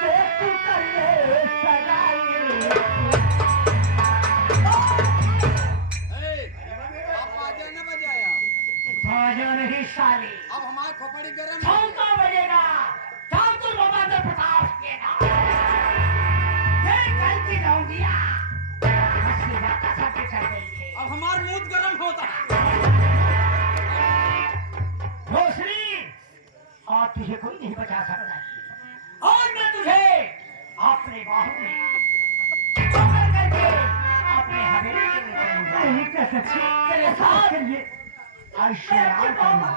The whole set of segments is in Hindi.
से तू कर ले सगाई। बाजा नहीं साली, अब हमारी खोपड़ी गरम छौका बजेगा, ठाकुर बाबा ने प्रताप किया। ये कल की लौंडिया मछली बात साथे चल गई है। अब हमार मुंह गरम होता रोशनी, और तुझे कोई नहीं बचा सकता, और मैं तुझे अपने बाहों में पकड़ करके अपने हवेली के लिए चलूंगा। नहीं कर सकती तेरे साथ ये आशीर्वाद करूंगा।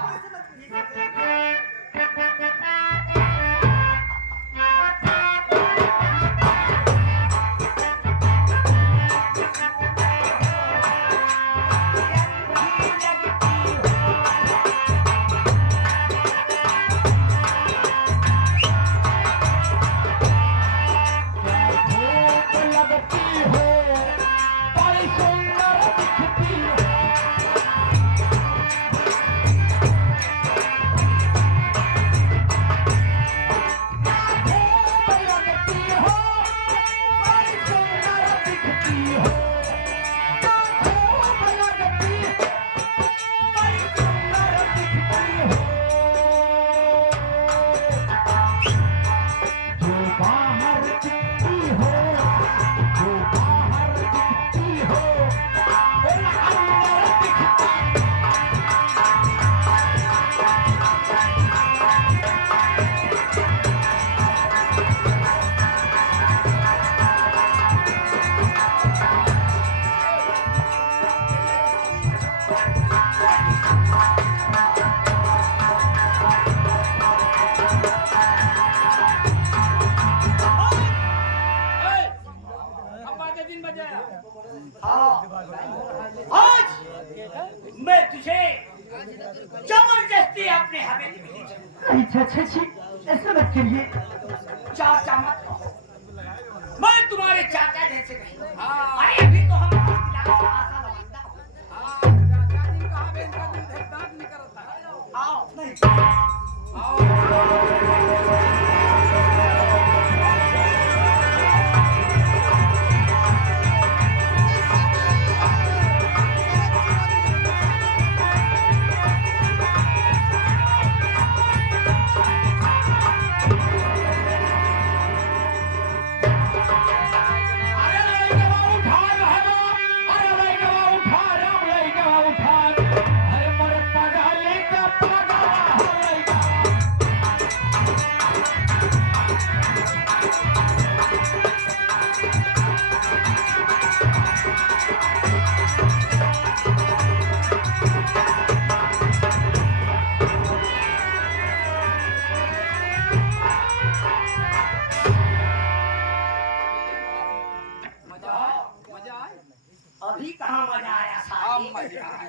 आज मैं तुझे जबरदस्ती अपने हवेली में ले चलूंगा। अच्छा, ऐसा मत करिए। चाचा मत कहो, मैं तुम्हारे चाचा जैसे नहीं। अरे अभी तो हम आओ अभी कहाँ मजा आया साहब? मजा आया।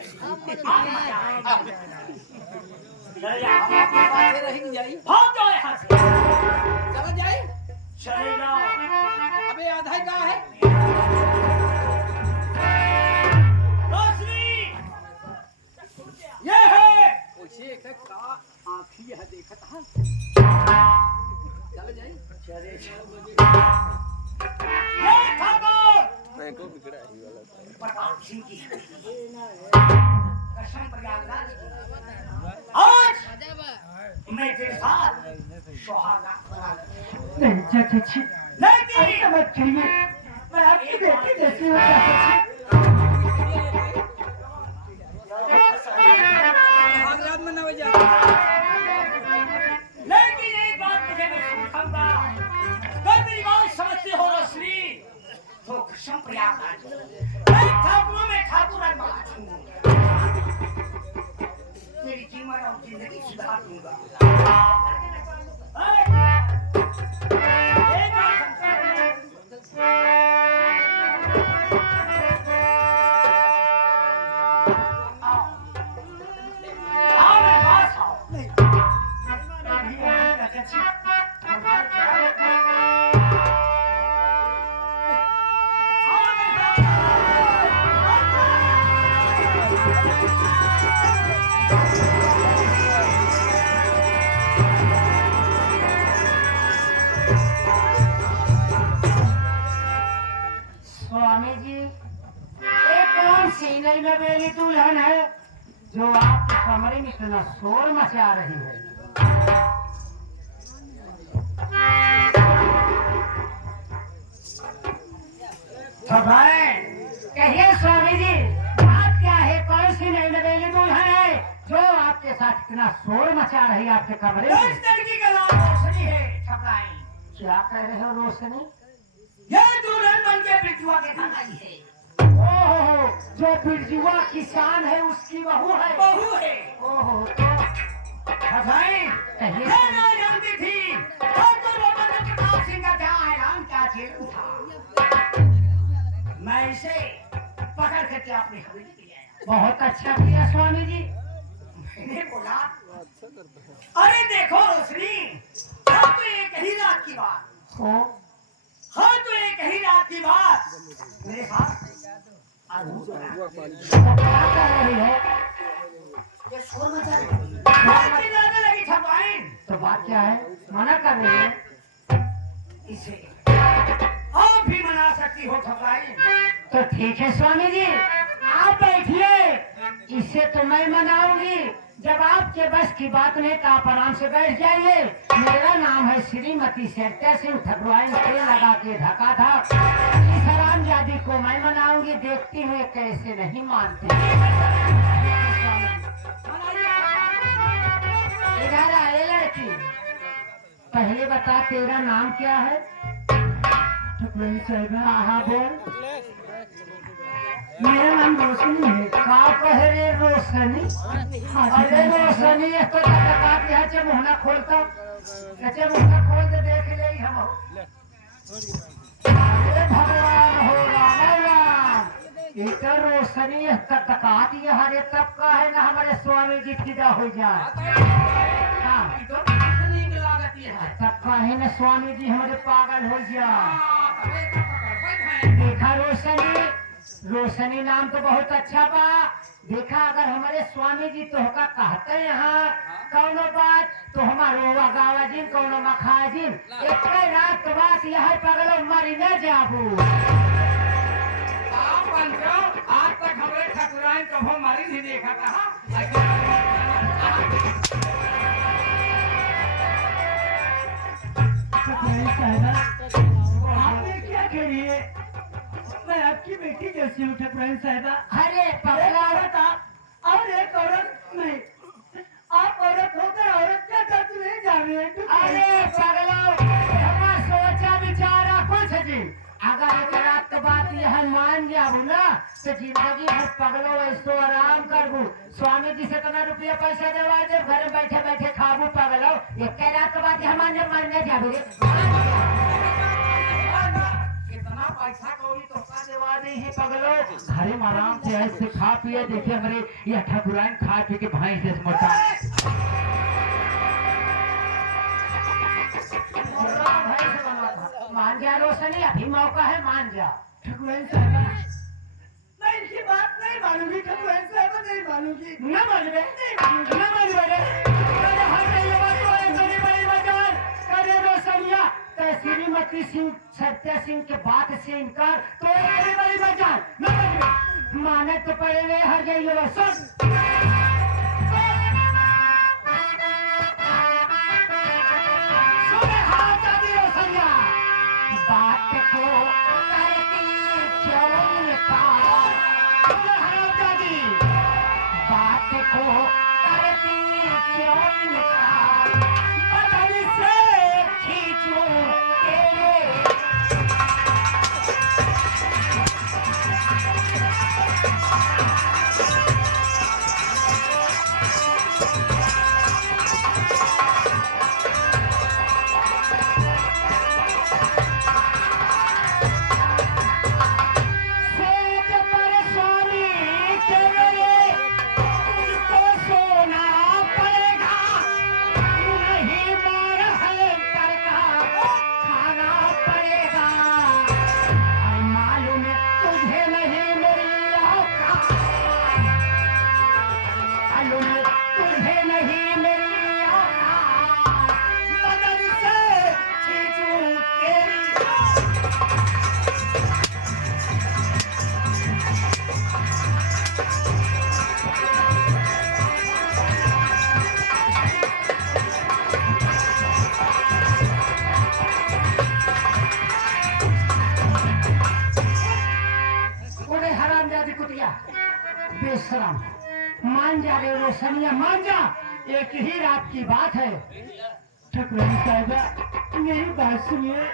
रहेगी जाई भाग जाओ यहाँ से। चला जाए चले जाओ। अबे आधा का है रोशनी, ये है उसे का आँखी है देखता है। चला जाए चले जाओ। ये ठाकुर मैं को बिगड़ा ही वाला प्रताप सिंह की कसम प्रयागराज की। आज मैं तेरे साथ सुहागरात मना नहीं चाची, नहीं मत करिए, मैं आपकी बेटी जैसी हूँ सुहागरात में न जा। लेकिन एक बात मुझे मैं समझाऊंगा, अगर मेरी बात समझते हो रोशनी तो कसम प्रयागराज मैं ठाकुरों में ठाकुर तेरी जीवन और जिंदगी सुधार दूंगा। इतना शोर मचा रही है? तो भाई कहिए स्वामी जी, बात क्या है? कौन सी नई नवेली दुल्हन है जो आपके साथ इतना शोर मचा रही है आपके कमरे में? इस लड़की का नाम रोशनी है ठकुराइन। क्या कह रहे हो रोशनी? ये दुल्हन बन के बिटुआ के घर आई है। ओहो, जो बिरजुआ किसान है उसकी बहू है? बहू है। ओहो, तो ठकुराइन कहिए। मैं ना जानती थी ठाकुर बाबा ने प्रताप सिंह का क्या ऐलान क्या चेल था। मैं इसे पकड़ करके अपनी हवेली ले आया। बहुत अच्छा किया स्वामी जी। मैंने बोला अरे देखो रोशनी, हाँ तो एक ही रात की बात, हो हाँ तो एक ही रात की बात मेरे साथ तो क्या कर रही है? ये शोर मचा रही है। बात चिल्लाने लगी ठकुराइन। तो बात क्या है? मना कर रही है? इसे आप भी मना सकती हो ठकुराइन। तो ठीक है स्वामी जी, आप बैठिए। इसे तो मैं मनाऊंगी। जब आपके बस की बात नहीं तो आप आराम से बैठ जाइए। मेरा नाम है श्रीमती सत्या सिंह। ठकुराइन तेल लगा के ढका था। इस हरामजादी को मैं मनाऊंगी। देखती हूँ कैसे नहीं मानती। इधर आए लड़की, पहले बता तेरा नाम क्या है? ठकुराइन साहिबा। हाँ बोल। मेरा नाम रोशनी है। का कहे रे रोशनी? अरे रोशनी ये तो बात है। चमुहना खोलता, चमुहना खोल के देख ले हम। अरे भगवान हो राम, ये तो रोशनी तकात ये हरे तब का है ना हमारे स्वामी जी फिदा हो जाए। हाँ तो रोशनी की लागत ये है। तब का है ना स्वामी जी हमारे पागल हो जाए। अबे तो पकड़ भाई। देखा रोशनी, रोशनी नाम तो बहुत अच्छा बा। देखा अगर हमारे स्वामी जी तोहका कहते हैं यहाँ कौनो बात तो हमारो गावा जिन कौनो मखा जिन एक रात के बात यह पगलो मरी न जाबू। आप पंचो आज तक हमारे ठकुराइन कभो मारी नहीं देखा कहा। आपने क्या करिए? मैं आपकी बेटी जैसी हूँ ठकुराइन साहिबा। अरे पगला बता। और एक औरत नहीं, आप औरत होकर औरत क्या करती नहीं जाने। अरे पगला, हमारा सोचा विचारा कुछ जी। अगर एक रात के बात यह मान जाबू ना तो जिंदगी भर पगलो ऐसो आराम करबू। स्वामी जी से तुम्हें रुपया पैसा देवा दे, घर बैठे बैठे खाबू पगलो। एक रात के बाद यह मान जाबू रे। कितना पैसा कौड़ी तो देवा दे ही पगलो। घरे में आराम से ऐसे खा पिए। देखिए हमारे यह ठकुराइन खा पी के भाई से मोटा मान जा रोशनी, अभी मौका है, मान जा। ठकुराइन साहबा मैं इनकी बात नहीं मानूंगी। ठकुराइन साहबा नहीं मानूंगी। न मानवे, न मानवे। करे रोशनिया तो श्रीमती सिंह सत्या सिंह के बात से इनकार तो एक बड़ी बाजार न मानवे। माने तो पड़े हर जाइए सुन। बात को करती चौन का, बात को करती चौन का, बदन से खींचूं तेरे। रोशनिया मान जा, एक ही रात की बात है। ठकुराइन साहिबा मेरी बात सुनिए।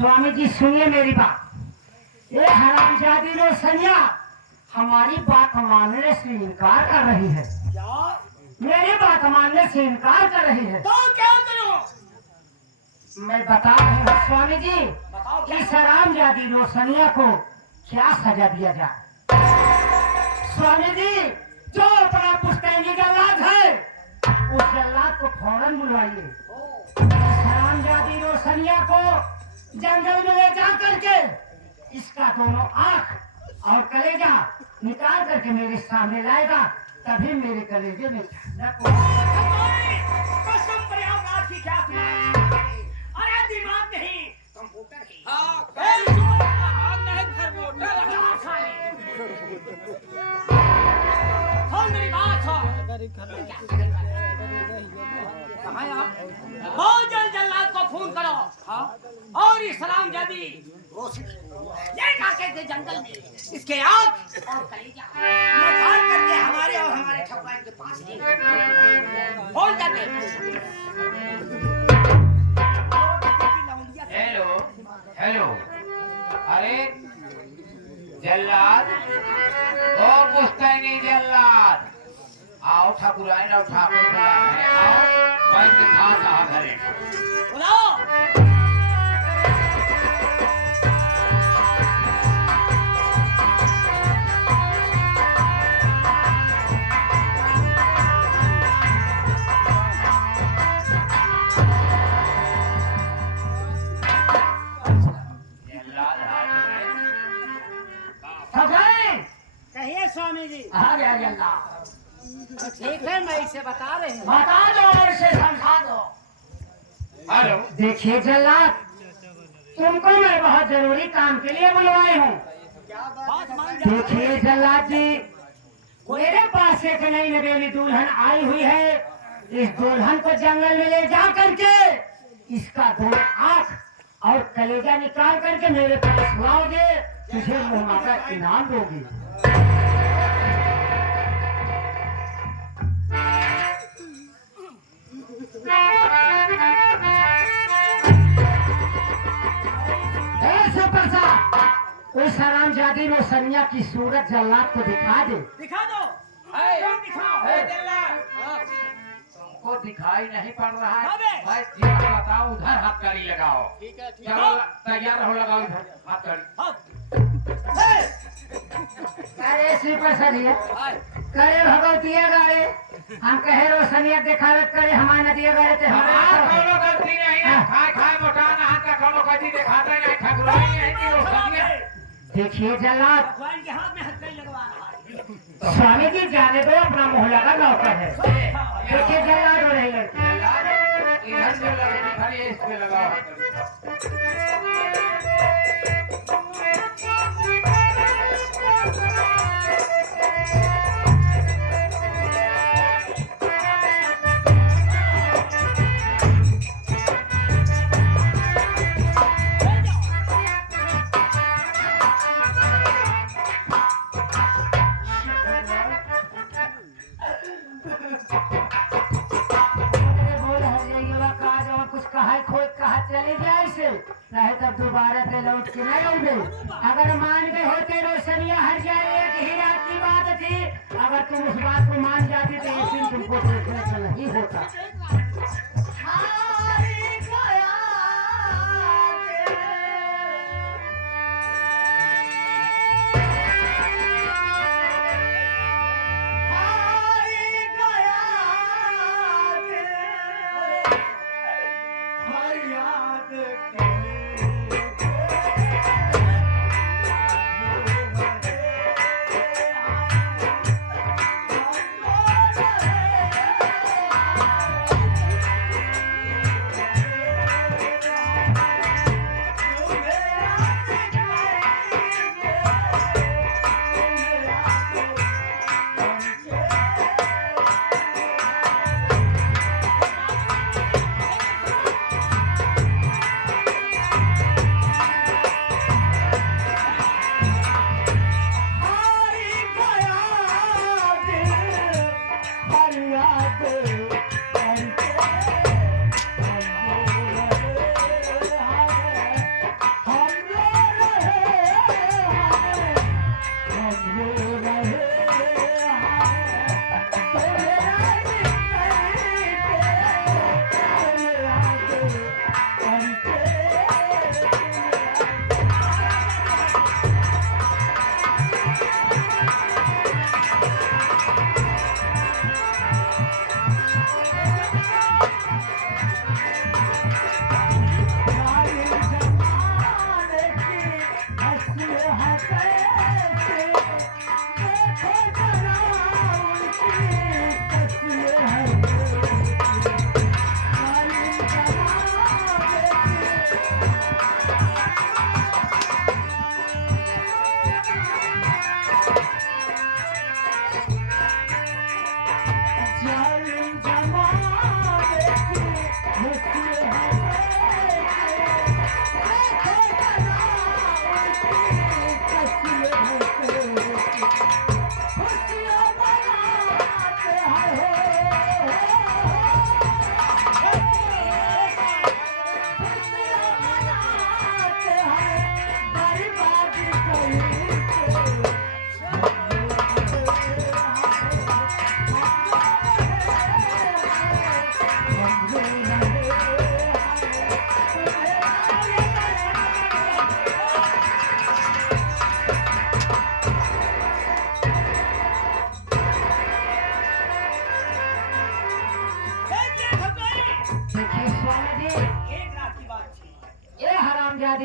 स्वामी जी सुनिए मेरी बात। ये हरामजादी रोशनिया हमारी बात मानने से इनकार कर रही है। क्या? मेरी बात मानने से इनकार कर रही है। तो क्या करो? मैं बता रही हूँ स्वामी जी, बताओ कि हरामजादी रोशनिया को क्या सजा दिया जाए। स्वामी जी, जो अपना पुश्तैनी जल्लाद है उस जल्लाद को फौरन बुलवाइए। हरामजादी रोशनिया को जंगल में ले जा करके इसका दोनों आंख और कलेजा निकाल करके मेरे सामने लाएगा, तभी मेरे कलेजे में ठंडक कसम प्रयागराज की क्या सुनाई? अरे दिमाग नहीं कंप्यूटर ही। दिमाग नहीं सुन मेरी बात सुन। कहाँ है आप? बहुत जल्द जल्लाद को फोन करो। हाँ? और इस हरामजादी ले जाके के जंगल में इसके आँख और कलेजा निकाल करके हमारे और हमारे ठकुराइन के पास ले फोन करके। हेलो हेलो, अरे जल्लाद, ओ पुश्तैनी जल्लाद, आओ ठाकुराइन और ठाकुर बुलाते हैं, आओ बैठ के खा घरे बुलाओ। ठकुराइन, कहिए जल्ला। ठीक है, मैं इसे बता रही हूँ। बता दो और इसे समझा दो। हेलो देखिए जल्लाद, तुमको मैं बहुत जरूरी काम के लिए बुलवाई हूँ। बात मान जा। देखिए जल्लाद जी, मेरे पास एक नई नवेली दुल्हन आई हुई है। इस दुल्हन को जंगल में ले जा करके इसका दोनों आँख और कलेजा निकाल करके मेरे पास लाओगे, तुझे मुहम्मदा इनाम दोगी। ऐसे पैसा उस हरामजादी रोशनिया की सूरत जल्लाद को दिखा दे। दिखा दो। तुम दिखाओ। तुमको दिखाई नहीं पड़ रहा है। अबे! भाई ठीक बताओ, उधर हाथ कड़ी लगाओ। ठीक है, ठीक चलो तैयार रहो, लगाओ इधर हाथ कड़ी। अरे श्री प्रसाद करे भगवतिया गाड़े, हम कहे रोशनिया देखावत करे हमारे नदिया गाड़े थे हमारा हमारे कोनो गलती नहीं है। खाए खाए मोटाना हाथ का कोनो गलती दिखाता नहीं। ठकुराई नहीं की रोशनिया। देखिए जल्लाद, भगवान के हाथ में हथकड़ी लगवा रहा है। स्वामी जी जाने दो, अपना मोहल्ला का नौकर है। देखिए जल्लाद हो रही लड़की। इधर जो लड़की खड़ी है, इस पे लगाओ हाथ कड़ी। चले जाए से रहे तब दोबारा पे लौट के नहीं आऊंगे। अगर मान गए होते रोशनिया हर जाए, एक ही रात की बात थी। अगर तुम उस बात को मान जाती तो इस दिन तुमको देखने का नहीं होता।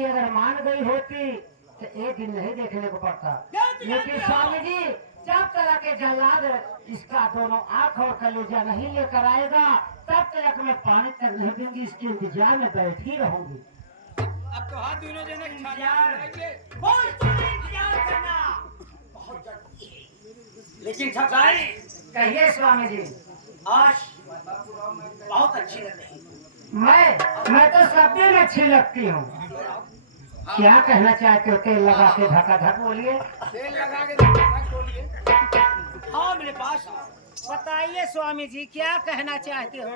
अगर मान गई होती तो एक दिन नहीं देखने को पड़ता। लेकिन स्वामी जी जब तक के जल्लाद इसका दोनों आंख और कलेजा नहीं लेकर आएगा तब तक मैं पानी तक नहीं दूंगी। इसके इंतजार में बैठी रहूंगी। अब तो हाथ दोनों जने बोल तुम इंतजार करना बहुत जरूरी है। लेकिन ठकाई कहिए स्वामी जी। आज बहुत अच्छी लग रही। मैं तो सब दिन अच्छी लगती हूँ। क्या कहना चाहते हो? तेल लगा के धक्का धक बोलिए। तेल लगा के बोलिए। हाँ मेरे पास बताइए स्वामी जी क्या कहना चाहते हो?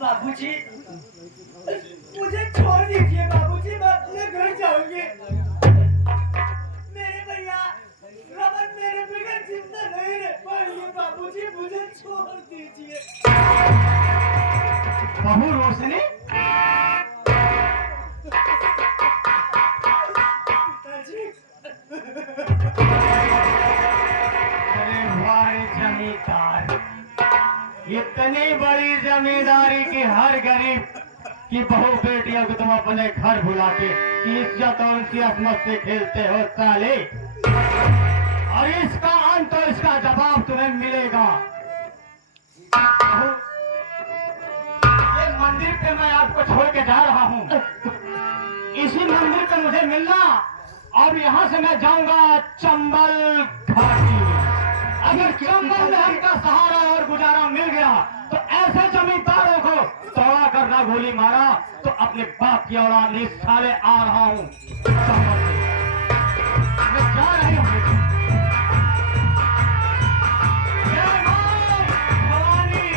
बाबूजी मुझे छोड़ दीजिए बाबूजी, मैं अपने घर जाऊंगी। मेरे भैया रमन मेरे बगैर जिंदा नहीं रह पाएंगे बाबूजी, मुझे छोड़ दीजिए। बहू रोशनी जमींदार, इतनी बड़ी जमींदारी की हर गरीब की बहू बेटियों को तुम अपने घर बुला के इज्जत और उसकी अजमत से खेलते हो साले, और इसका अंत और इसका जवाब तुम्हें मिलेगा। ये मंदिर पे मैं आपको छोड़ के जा रहा हूँ, इसी मंदिर पे मुझे मिलना, और यहाँ से मैं जाऊंगा चंबल घाटी। अगर चंबल में हमका सहारा और गुजारा मिल गया तो ऐसे जमींदारों को तोड़ा करना गोली मारा तो अपने बाप की औलाद इस साले आ रहा हूँ चंबल से। मैं जा रही हूँ। जय मां भवानी।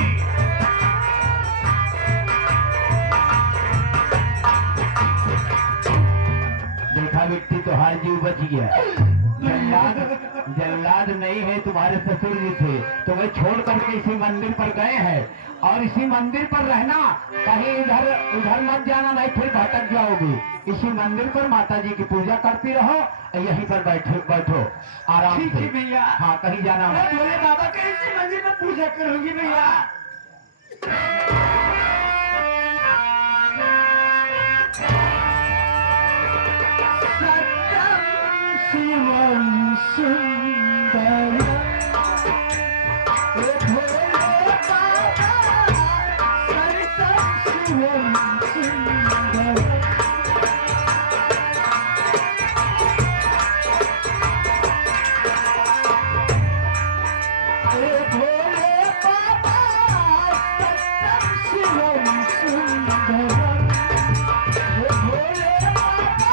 बेटी तो हाल जीव बच गया। जल्लाद जल्लाद नहीं है, तुम्हारे ससुर जी थे, तुम्हें छोड़ करके इसी मंदिर पर गए हैं और इसी मंदिर पर रहना, कहीं इधर उधर मत जाना, नहीं फिर भटक जाओगी। इसी मंदिर पर माता जी की पूजा करती रहो, यहीं पर बैठो आराम से। भैया हाँ, कहीं जाना मैं मत। भोले बाबा के इसी मंदिर में पूजा करूंगी भैया। शिवम सुंदर भोले बाबा सतम शिवम सुंदर। भोले बाबा सतम शिवम सुंदर। भोले बाबा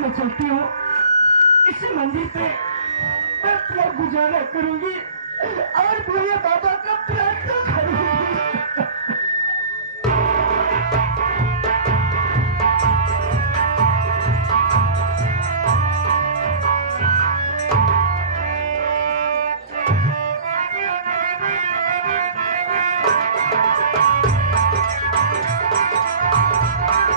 मैं चलती हूँ इसी मंदिर पे, मैं अपना गुजारा करूंगी और भोले बाबा का प्रार्थना करूंगी।